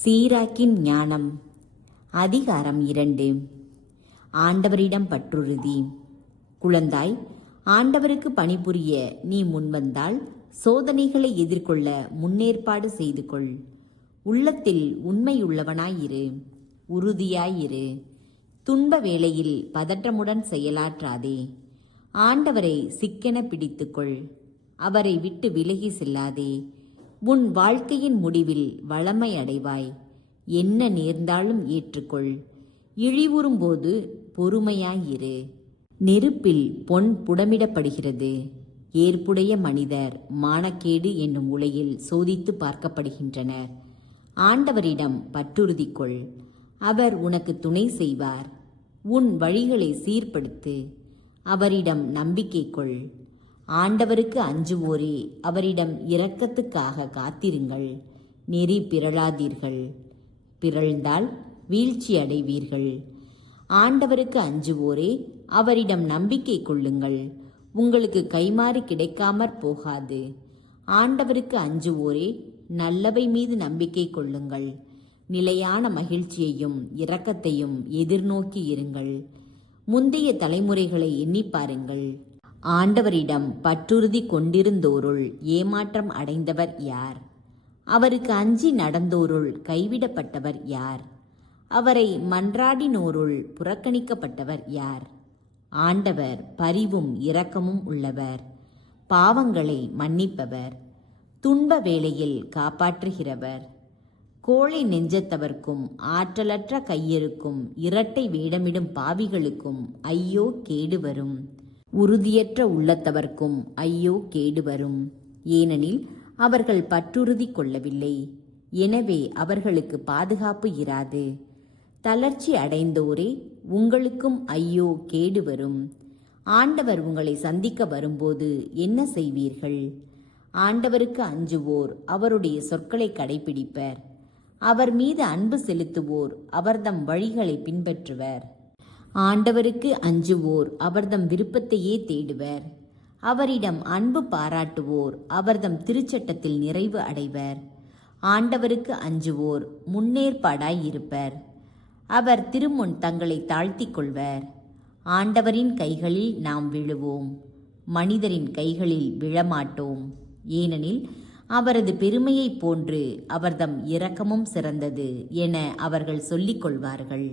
சீராக்கின் ஞானம். அதிகாரம் 2. ஆண்டவரிடம் பற்றுறுதி. குழந்தாய், ஆண்டவருக்கு பணிபுரிய நீ முன்வந்தால் சோதனைகளை எதிர்கொள்ள முன்னேற்பாடு செய்து கொள். உள்ளத்தில் உண்மையுள்ளவனாயிரு, உறுதியாயிரு. துன்ப வேளையில் பதற்றமுடன் செயலாற்றாதே. ஆண்டவரை சிக்கென பிடித்துக்கொள், அவரை விட்டு விலகி செல்லாதே. உன் வாழ்க்கையின் முடிவில் வளமை அடைவாய். என்ன நேர்ந்தாலும் ஏற்றுக்கொள். இழிவுறும்போது பொறுமையாயிரு. நெருப்பில் பொன் புடமிடப்படுகிறது. ஏற்புடைய மனிதர் மானக்கேடு என்னும் உலையில் சோதித்து பார்க்கப்படுகின்றனர். ஆண்டவரிடம் பற்றுறுதி கொள், அவர் உனக்கு துணை செய்வார். உன் வழிகளை சீர்படுத்து, அவரிடம் நம்பிக்கை கொள். ஆண்டவருக்கு அஞ்சுவோரே, அவரிடம் இரக்கத்துக்காக காத்திருங்கள். நெறி பிறழாதீர்கள், பிறழ்ந்தால் வீழ்ச்சி அடைவீர்கள். ஆண்டவருக்கு அஞ்சுவோரே, அவரிடம் நம்பிக்கை கொள்ளுங்கள். உங்களுக்கு கைமாறு கிடைக்காமற் போகாது. ஆண்டவருக்கு அஞ்சுவோரே, நல்லவை மீது நம்பிக்கை கொள்ளுங்கள். நிலையான மகிழ்ச்சியையும் இரக்கத்தையும் எதிர்நோக்கி இருங்கள். முந்தைய தலைமுறைகளை எண்ணி பாருங்கள். ஆண்டவரிடம் பற்றுறுதி கொண்டிருந்தோருள் ஏமாற்றம் அடைந்தவர் யார்? அவருக்கு அஞ்சி நடந்தோருள் கைவிடப்பட்டவர் யார்? அவரை மன்றாடினோருள் புறக்கணிக்கப்பட்டவர் யார்? ஆண்டவர் பரிவும் இரக்கமும் உள்ளவர், பாவங்களை மன்னிப்பவர், துன்ப வேளையில் காப்பாற்றுகிறவர். கோழை நெஞ்சத்தவர்க்கும் ஆற்றலற்ற கையருக்கும் இரட்டை வேடமிடும் பாவிகளுக்கும் ஐயோ கேடு வரும். உறுதியற்ற உள்ளத்தவர்க்கும் ஐயோ கேடு வரும். ஏனெனில் அவர்கள் பற்றுறுதி கொள்ளவில்லை, எனவே அவர்களுக்கு பாதுகாப்பு இராது. தளர்ச்சி அடைந்தோரே, உங்களுக்கும் ஐயோ கேடு வரும். ஆண்டவர் உங்களை சந்திக்க வரும்போது என்ன செய்வீர்கள்? ஆண்டவருக்கு அஞ்சுவோர் அவருடைய சொற்களை கடைபிடிப்பர். அவர் மீது அன்பு செலுத்துவோர் அவர்தம் வழிகளை பின்பற்றுவர். ஆண்டவருக்கு அஞ்சுவோர் அவர்தம் விருப்பத்தையே தேடுவர். அவரிடம் அன்பு பாராட்டுவோர் அவர்தம் திருச்சட்டத்தில் நிறைவு அடைவர். ஆண்டவருக்கு அஞ்சுவோர் முன்னேற்பாடாய் இருப்பர். அவர் திருமுன் தங்களை தாழ்த்திக் கொள்வர். ஆண்டவரின் கைகளில் நாம் விழுவோம், மனிதரின் கைகளில் விழமாட்டோம். ஏனெனில் அவரது பெருமையைப் போன்று அவர்தம் இரக்கமும் சிறந்தது என அவர்கள் சொல்லிக் கொள்வார்கள்.